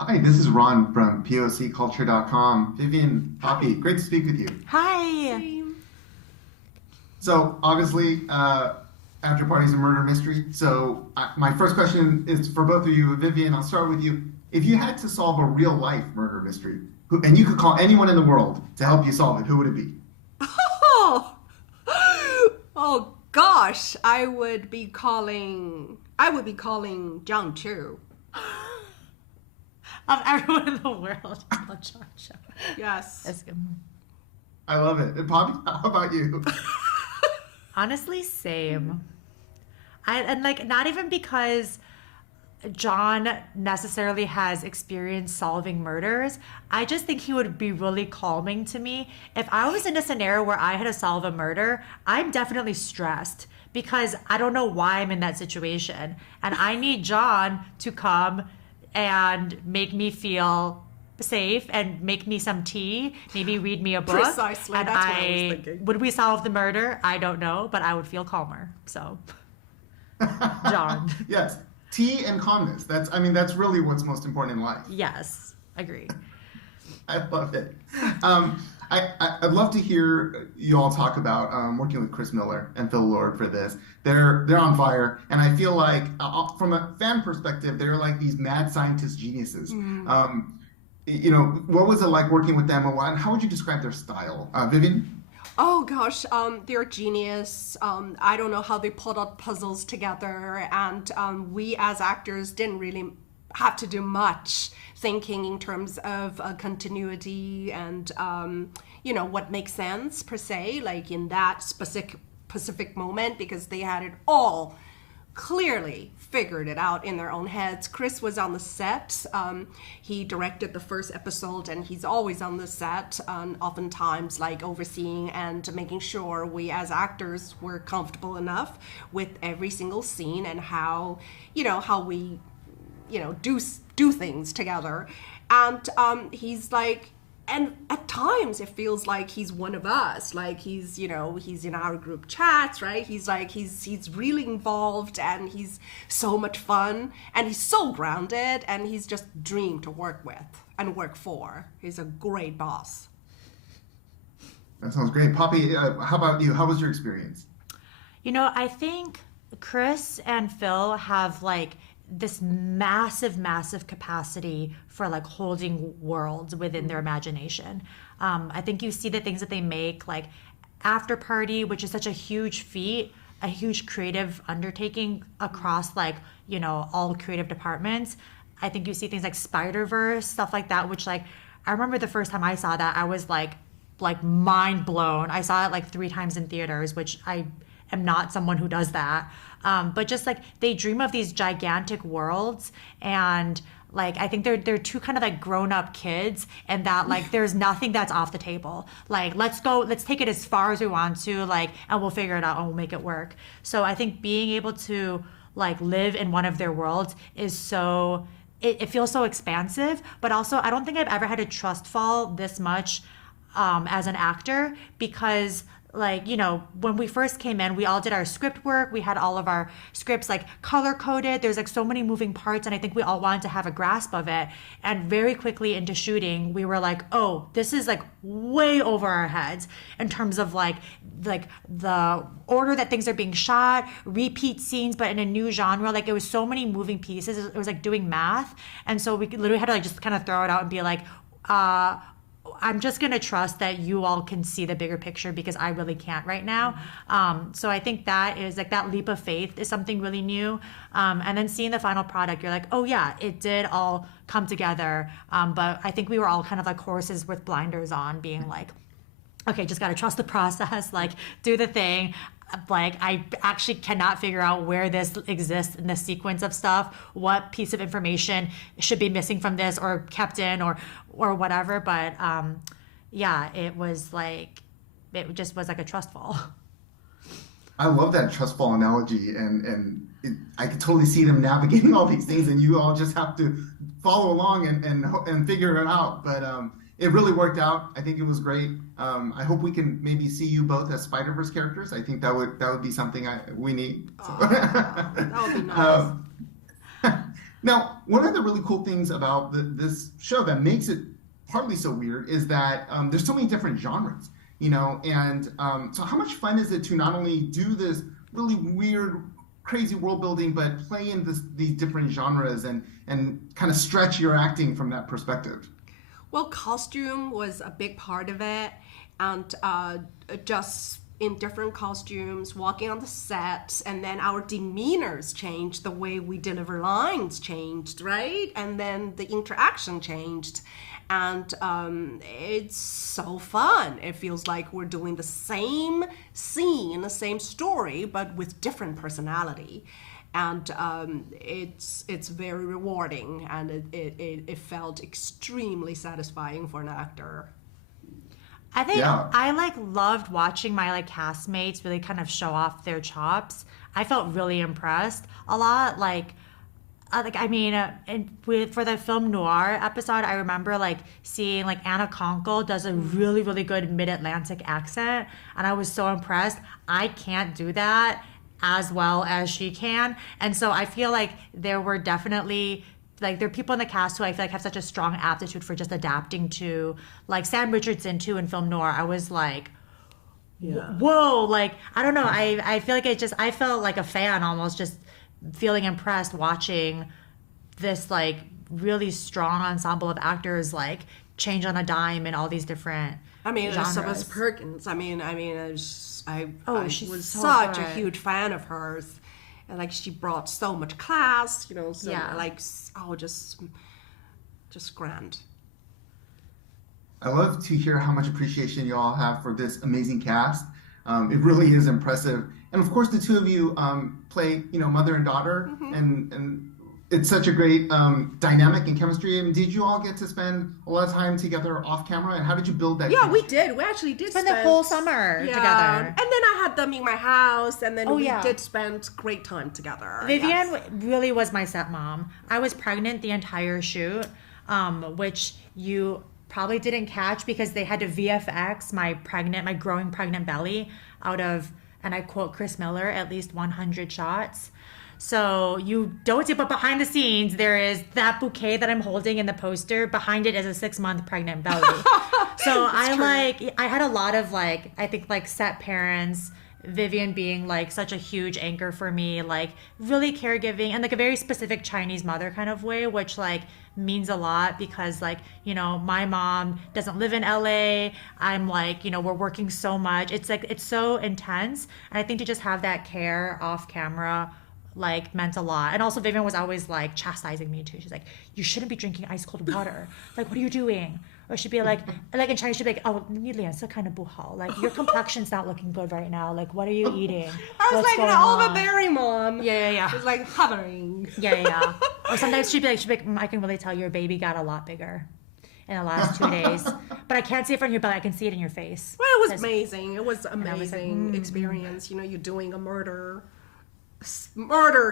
Hi, this is Ron from POCculture.com. Vivian, Poppy, great to speak with you. Hi. Same. So, obviously, Afterparty is a murder mystery. So, my first question is for both of you. Vivian, I'll start with you. If you had to solve a real-life murder mystery, and you could call anyone in the world to help you solve it, who would it be? Oh, oh gosh, I would be calling John Cho. Of everyone in the world, I love John Cho. Yes. That's good. I love it. And Poppy, how about you? Honestly, same. Not even because John necessarily has experience solving murders. I just think he would be really calming to me. If I was in a scenario where I had to solve a murder, I'm definitely stressed because I don't know why I'm in that situation. And I need John to come and make me feel safe and make me some tea, maybe read me a book. Precisely, and that's what I was thinking. Would we solve the murder? I don't know, but I would feel calmer. So, John. Yes, tea and calmness. That's really what's most important in life. Yes, agree. I love it. I'd love to hear you all talk about working with Chris Miller and Phil Lord for this. They're on fire, and I feel like from a fan perspective, they're like these mad scientist geniuses. What was it like working with them, and how would you describe their style? Vivian? Oh gosh, they're genius. I don't know how they put out puzzles together, and we as actors didn't really have to do much thinking in terms of continuity and what makes sense per se, like in that specific moment, because they had it all clearly figured it out in their own heads. Chris was on the set. He directed the first episode, and he's always on the set, oftentimes like overseeing and making sure we as actors were comfortable enough with every single scene and how we do things together. And he's like, and at times it feels like he's one of us, like he's in our group chats, right? He's like, he's really involved, and he's so much fun, and he's so grounded, and he's just dream to work with and work for. He's a great boss. That sounds great. Poppy, how about you? How was your experience? I think Chris and Phil have like this massive capacity for like holding worlds within their imagination. I think you see the things that they make, like Afterparty, which is such a huge feat, a huge creative undertaking across like, all creative departments. I think you see things like Spider-Verse, stuff like that, which like, I remember the first time I saw that, I was like mind blown. I saw it like 3 times in theaters, which I am not someone who does that. But just like they dream of these gigantic worlds, and like I think they're two kind of like grown-up kids, and that like there's nothing that's off the table. Like let's take it as far as we want to, like, and we'll figure it out and we'll make it work. So I think being able to like live in one of their worlds is so it feels so expansive, but also I don't think I've ever had a trust fall this much as an actor, because like, when we first came in, we all did our script work. We had all of our scripts like color coded. There's like so many moving parts, and I think we all wanted to have a grasp of it. And very quickly into shooting, we were like, oh, this is like way over our heads in terms of like the order that things are being shot, repeat scenes, but in a new genre. Like it was so many moving pieces. It was like doing math. And so we literally had to like just kind of throw it out and be like, I'm just going to trust that you all can see the bigger picture, because I really can't right now. So I think that is like that leap of faith is something really new. And then seeing the final product, you're like, oh yeah, it did all come together. But I think we were all kind of like horses with blinders on, being like, okay, just got to trust the process, like do the thing. Like I actually cannot figure out where this exists in the sequence of stuff, what piece of information should be missing from this or kept in or whatever. But yeah, it just was like a trust fall. I love that trust fall analogy, and I could totally see them navigating all these things, and you all just have to follow along and figure it out. But it really worked out. I think it was great. I hope we can maybe see you both as Spider-Verse characters. I think that would be something we need. So. That would be nice. Now, one of the really cool things about this show that makes it partly so weird is that there's so many different genres, and so how much fun is it to not only do this really weird, crazy world building, but play in these different genres and kind of stretch your acting from that perspective? Well, costume was a big part of it, and just in different costumes, walking on the set, and then our demeanors changed, the way we deliver lines changed, right? And then the interaction changed. And it's so fun. It feels like we're doing the same scene, the same story, but with different personality. And it's very rewarding, and it felt extremely satisfying for an actor. I think I loved watching my castmates really kind of show off their chops. I felt really impressed a lot. For the film noir episode, I remember seeing Anna Konkle does a really, really good mid-Atlantic accent, and I was so impressed. I can't do that as well as she can, and so I feel like there were definitely there are people in the cast who I feel have such a strong aptitude for just adapting to, Sam Richardson too in film noir. I was whoa, I don't know. I feel like I felt like a fan almost, just feeling impressed watching this really strong ensemble of actors change on a dime in all these different genres. So was Perkins. I she's was so such good. a huge fan of hers. And she brought so much class, just grand. I love to hear how much appreciation you all have for this amazing cast. It really is impressive. And of course, the two of you play, mother and daughter, and it's such a great dynamic and chemistry. And did you all get to spend a lot of time together off camera? And how did you build that? Yeah, we did. We actually did spend the whole summer together. And then I had them in my house, and then we did spend great time together. Vivian really was my stepmom. I was pregnant the entire shoot, which you probably didn't catch because they had to VFX my growing pregnant belly out of, and I quote Chris Miller, at least 100 shots. So you don't see, but behind the scenes, there is that bouquet that I'm holding in the poster. Behind it is a 6-month pregnant belly. So I had a lot of set parents, Vivian being such a huge anchor for me, really caregiving and a very specific Chinese mother kind of way, which means a lot because my mom doesn't live in LA. I'm we're working so much. It's it's so intense. And I think to just have that care off camera meant a lot. And also Vivian was always chastising me too. She's you shouldn't be drinking ice cold water. What are you doing? Or she'd be in Chinese, she'd be oh, so kind of buhao. Your complexion's not looking good right now. What are you eating? I was What's overbearing mom. Yeah. It was hovering. Yeah. Or sometimes she'd be I can really tell your baby got a lot bigger in the last 2 days. But I can't see it from your belly. I can see it in your face. Well, it was amazing. It was amazing experience. You're doing a murder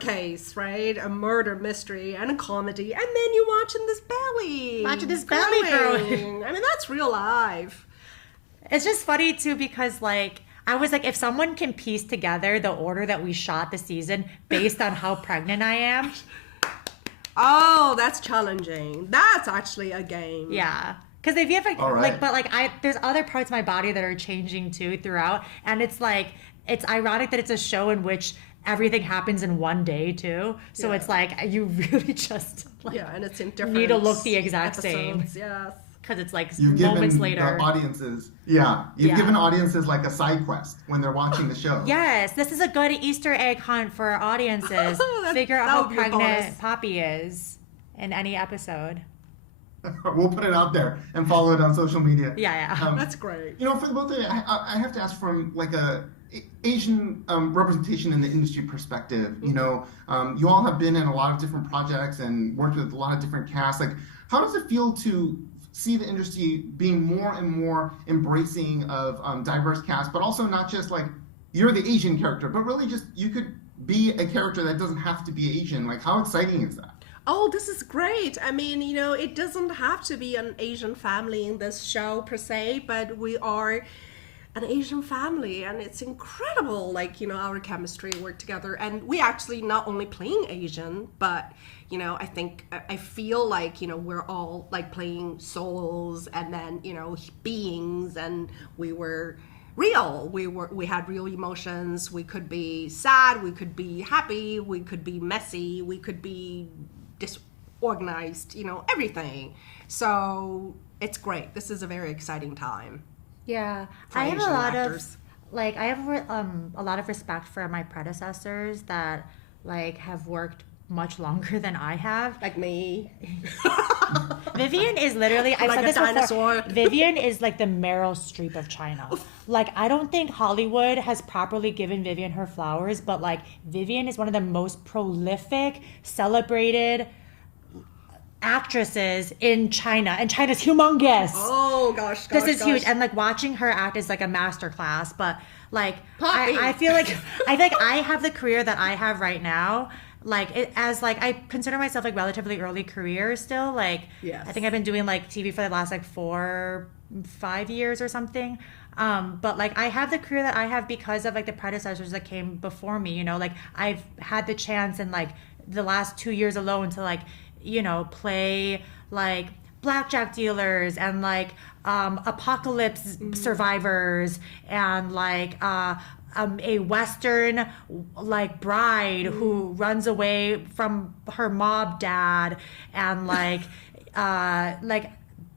case, right? A murder mystery and a comedy, and then you're watching this belly. Belly growing. That's real life. It's just funny too because I was if someone can piece together the order that we shot the season based on how pregnant I am. Oh, that's challenging. That's actually a game. Yeah. Because if you have there's other parts of my body that are changing too throughout, and it's it's ironic that it's a show in which everything happens in one day too. So it's you really just and it's in different need to look the exact episodes. same. Yes. Because it's you've moments given later. The audiences, you've given audiences a side quest when they're watching the show. Yes, this is a good Easter egg hunt for audiences. Figure out how pregnant Poppy is in any episode. We'll put it out there and follow it on social media. Yeah. That's great. For the both of you, I have to ask from a Asian representation in the industry perspective. You all have been in a lot of different projects and worked with a lot of different casts. How does it feel to see the industry being more and more embracing of diverse casts, but also not just you're the Asian character, but really just you could be a character that doesn't have to be Asian. How exciting is that? Oh, this is great. It doesn't have to be an Asian family in this show per se, but we are an Asian family, and it's incredible, like, our chemistry work together. And we actually not only playing Asian, but I feel like we're all like playing souls, and then beings, and we were real. We had real emotions. We could be sad, we could be happy, we could be messy, we could be disorganized, everything. So it's great. This is a very exciting time. Yeah, for I have Asian a lot actors. I have a lot of respect for my predecessors that like have worked much longer than I have. Like me. Vivian is literally, I've Like said a this dinosaur. before, Vivian is like the Meryl Streep of China. Like, I don't think Hollywood has properly given Vivian her flowers, but like Vivian is one of the most prolific, celebrated actresses in China, and China's humongous. Oh gosh, This is huge, and like watching her act is like a masterclass. But like, Poppy. I feel like I have the career that I have right now. Like I consider myself like relatively early career still. Like, Yes. I think I've been doing like TV for the last like 4-5 years or something. But like I have the career that I have because of like the predecessors that came before me. Like I've had the chance in like the last 2 years alone to like play like blackjack dealers and like apocalypse survivors and like a Western like bride who runs away from her mob dad, and like a like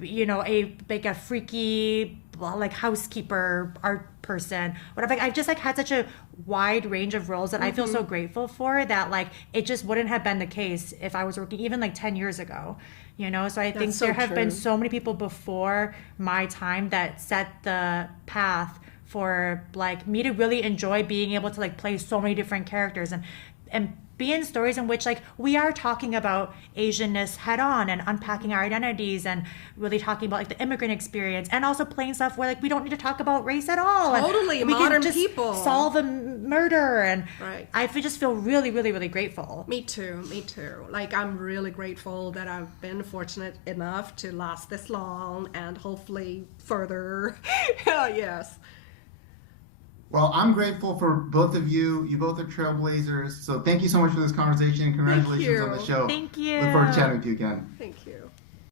a freaky like housekeeper art person, whatever. Like, I've just like had such a wide range of roles that I feel so grateful for, that like it just wouldn't have been the case if I was working even like 10 years ago. So I think so there have been true. so many people before my time that set the path for like me to really enjoy being able to like play so many different characters and be in stories in which like we are talking about Asianness head on and unpacking our identities and really talking about like the immigrant experience, and also playing stuff where like we don't need to talk about race at all. Totally, and we modern can just people. solve a murder, and Right. I just feel really, really, really grateful. Me too. Like, I'm really grateful that I've been fortunate enough to last this long, and hopefully further. Yes. Well, I'm grateful for both of you. You both are trailblazers. So thank you so much for this conversation. Congratulations on the you. show. Thank you. Look forward to chatting with you again. Thank you.